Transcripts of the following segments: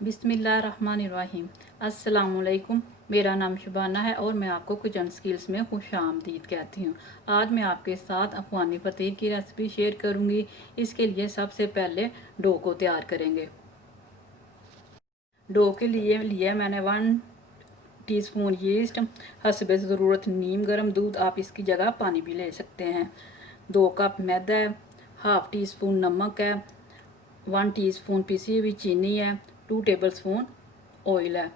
बिस्मिल्लाहिर्रहमानिर्रहीम। अस्सलामुअलैकुम। मेरा नाम शुबाना है और मैं आपको किचन स्किल्स में खुशामदीद कहती हूँ। आज मैं आपके साथ अफ़गानी फ़तीर की रेसिपी शेयर करूँगी। इसके लिए सबसे पहले डो को तैयार करेंगे। डो के लिए लिया मैंने 1 टीस्पून यीस्ट, हस्बे ज़रूरत नीम गर्म दूध, आप इसकी जगह पानी भी ले सकते हैं। 2 कप मैदा है, हाफ़ टी स्पून नमक है, 1 टीस्पून पिसी हुई चीनी है, 2 टेबल स्पून ऑयल है।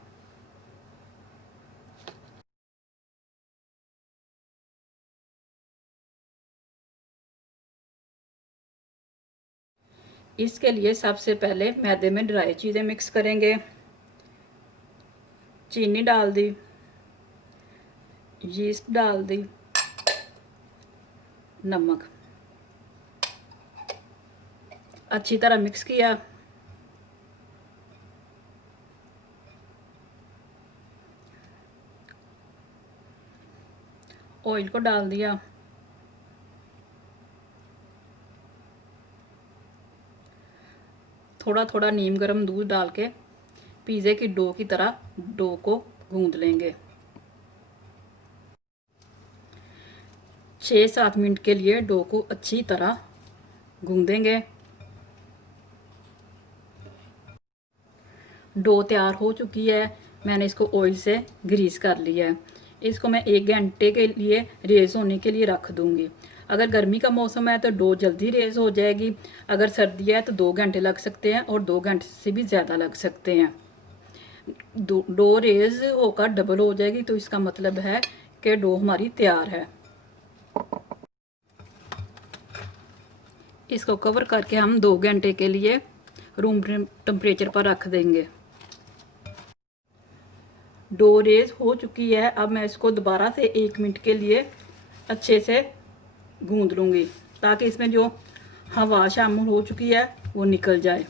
इसके लिए सबसे पहले मैदे में ड्राई चीज़ें मिक्स करेंगे। चीनी डाल दी, यीस्ट डाल दी, नमक, अच्छी तरह मिक्स किया। ऑयल को डाल दिया, थोड़ा थोड़ा नीम गर्म दूध डाल के पिज़्ज़े की डो की तरह डो को गूंद लेंगे। 6-7 मिनट के लिए डो को अच्छी तरह गूंदेंगे। डो तैयार हो चुकी है, मैंने इसको ऑयल से ग्रीस कर लिया है। इसको मैं 1 घंटे के लिए रेज़ होने के लिए रख दूंगी। अगर गर्मी का मौसम है तो डो जल्दी रेज़ हो जाएगी, अगर सर्दी है तो 2 घंटे लग सकते हैं और 2 घंटे से भी ज़्यादा लग सकते हैं। डो रेज़ होकर डबल हो जाएगी तो इसका मतलब है कि डो हमारी तैयार है। इसको कवर करके हम 2 घंटे के लिए रूम टेम्परेचर पर रख देंगे। डो रेज हो चुकी है, अब मैं इसको दोबारा से 1 मिनट के लिए अच्छे से गूंद लूँगी ताकि इसमें जो हवा शामिल हो चुकी है वो निकल जाए।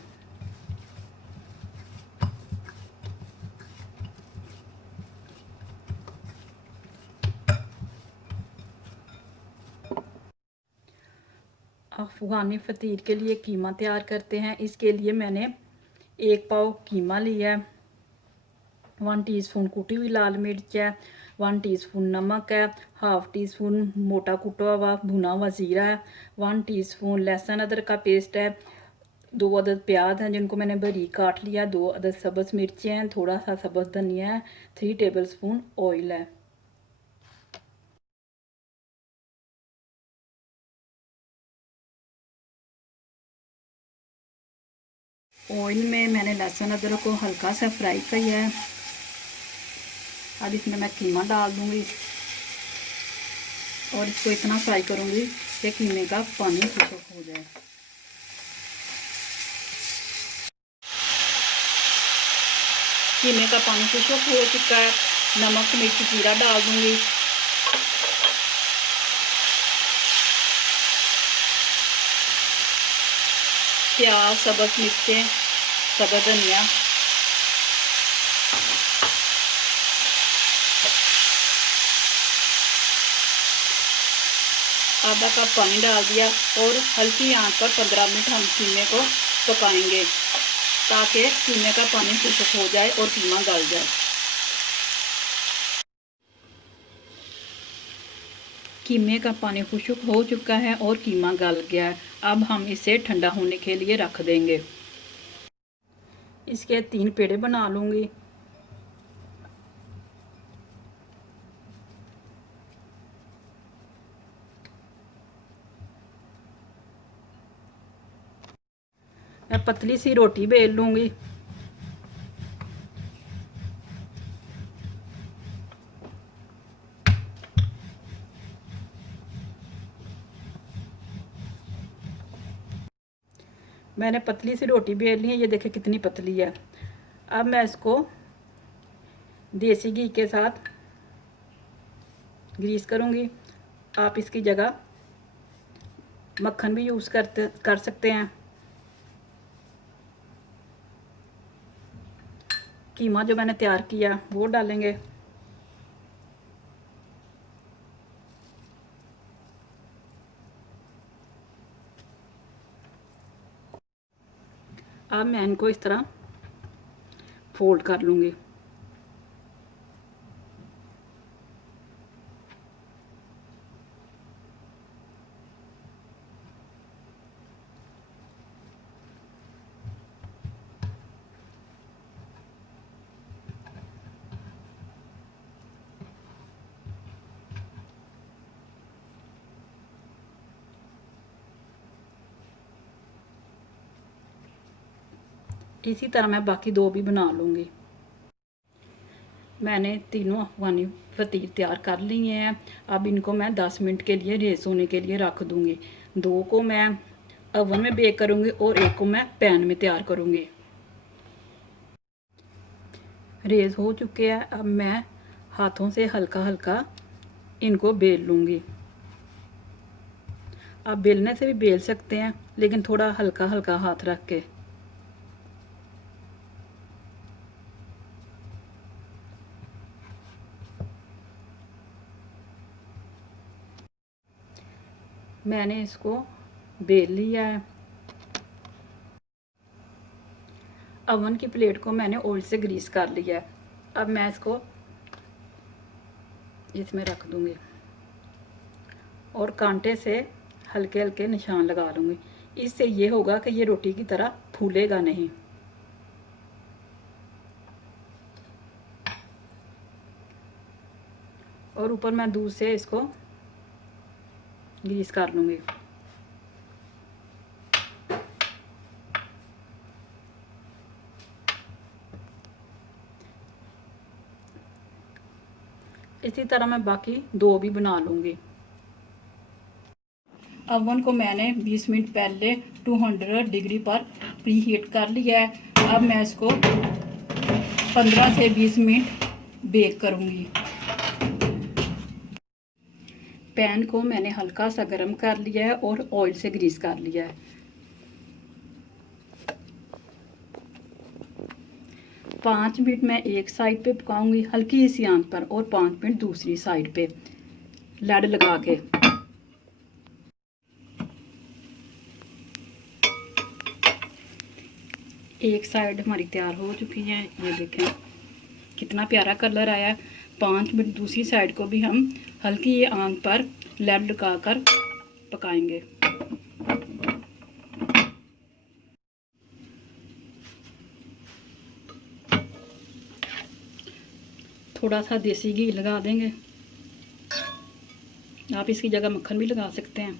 अफ़गानी फ़तीर के लिए कीमा तैयार करते हैं। इसके लिए मैंने 1 पाव कीमा लिया है, 1 टीस्पून कुटी हुई लाल मिर्च है, 1 टीस्पून नमक है, हाफ़ टी स्पून मोटा कुटा हुआ भुना हुआ ज़ीरा है, 1 टीस्पून लहसुन अदरक का पेस्ट है, 2 अदद प्याज हैं जिनको मैंने बारीक काट लिया, 2 अदद सब्ज़ मिर्चें हैं, थोड़ा सा सब्ज़ धनिया है, 3 टेबल स्पून ऑयल है। ऑयल में मैंने लहसुन अदरक को हल्का सा फ्राई किया है। अब इसमें मैं कीमा डाल दूंगी और इसको इतना फ्राई करूंगी कि कीमे का पानी खुश्क हो जाए। कीमे का पानी खुश्क हो चुका है, नमक मिर्च जीरा डाल दूंगी। प्याज, सब्ज़ मिर्चें, सब्ज़ धनिया, आधा कप पानी डाल दिया और हल्की आंच पर 15 मिनट हम कीमे को पकाएंगे ताकि कीमे का पानी खुश्क हो जाए और कीमा गल जाए। कीमे का पानी खुश्क हो चुका है और कीमा गल गया है। अब हम इसे ठंडा होने के लिए रख देंगे। इसके 3 पेड़े बना लूँगी। मैं पतली सी रोटी बेल लूँगी। मैंने पतली सी रोटी बेल ली है, ये देखिए कितनी पतली है। अब मैं इसको देसी घी के साथ ग्रीस करूँगी। आप इसकी जगह मक्खन भी यूज़ कर सकते हैं। कीमा जो मैंने तैयार किया वो डालेंगे। अब मैं इनको इस तरह फोल्ड कर लूँगी। इसी तरह मैं बाकी 2 भी बना लूँगी। मैंने तीनों अफगानी फतीर तैयार कर लिए हैं। अब इनको मैं 10 मिनट के लिए रेज़ होने के लिए रख दूँगी। 2 को मैं ओवन में बेक करूँगी और 1 को मैं पैन में तैयार करूँगी। रेज़ हो चुके हैं। अब मैं हाथों से हल्का हल्का इनको बेल लूँगी। आप बेलने से भी बेल सकते हैं, लेकिन थोड़ा हल्का हल्का हाथ रख के। मैंने इसको बेल लिया है। अवन की प्लेट को मैंने ऑयल से ग्रीस कर लिया है। अब मैं इसको इसमें रख दूँगी और कांटे से हल्के हल्के निशान लगा लूँगी। इससे ये होगा कि ये रोटी की तरह फूलेगा नहीं। और ऊपर मैं दूध से इसको ग्रीस कर लूँगी। इसी तरह मैं बाकी 2 भी बना लूँगी। अवन को मैंने 20 मिनट पहले 200 डिग्री पर प्री हीट कर लिया है। अब मैं इसको 15 से 20 मिनट बेक करूँगी। पैन को मैंने हल्का सा गर्म कर लिया है और ऑयल से ग्रीस कर लिया है। 5 मिनट मैं एक साइड पे पकाऊंगी हल्की सी आंच पर और 5 मिनट दूसरी साइड पे लड़ लगा के। एक साइड हमारी तैयार हो चुकी है, ये देखें कितना प्यारा कलर आया है। 5 मिनट दूसरी साइड को भी हम हल्की आंच पर लड़ लगा कर पकाएंगे। थोड़ा सा देसी घी लगा देंगे, आप इसकी जगह मक्खन भी लगा सकते हैं।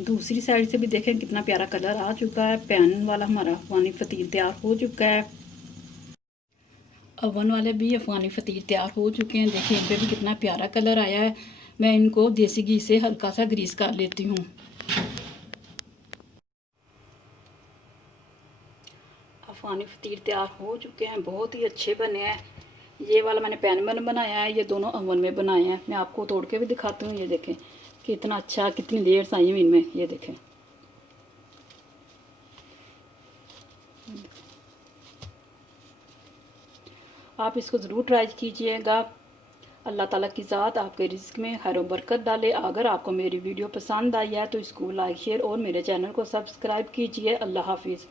दूसरी साइड से भी देखें कितना प्यारा कलर आ चुका है। पैन वाला हमारा अफगानी फतीर तैयार हो चुका है। अवन वाले भी अफगानी फतीर तैयार हो चुके हैं। देखिए इन पे भी कितना प्यारा कलर आया है। मैं इनको देसी घी से हल्का सा ग्रीस कर लेती हूँ। अफगानी फतीर तैयार हो चुके हैं, बहुत ही अच्छे बने हैं। ये वाला मैंने पैन में बनाया है, ये दोनों अवन में बनाए हैं। मैं आपको तोड़ के भी दिखाती हूँ। ये देखें कितना अच्छा, कितनी लेयर्स आई हुई इनमें, ये देखें। आप इसको ज़रूर ट्राई कीजिएगा। अल्लाह ताला की ज़ात आपके रिज़्क़ में खैर बरकत डाले। अगर आपको मेरी वीडियो पसंद आई है तो इसको लाइक शेयर और मेरे चैनल को सब्सक्राइब कीजिए। अल्लाह हाफिज़।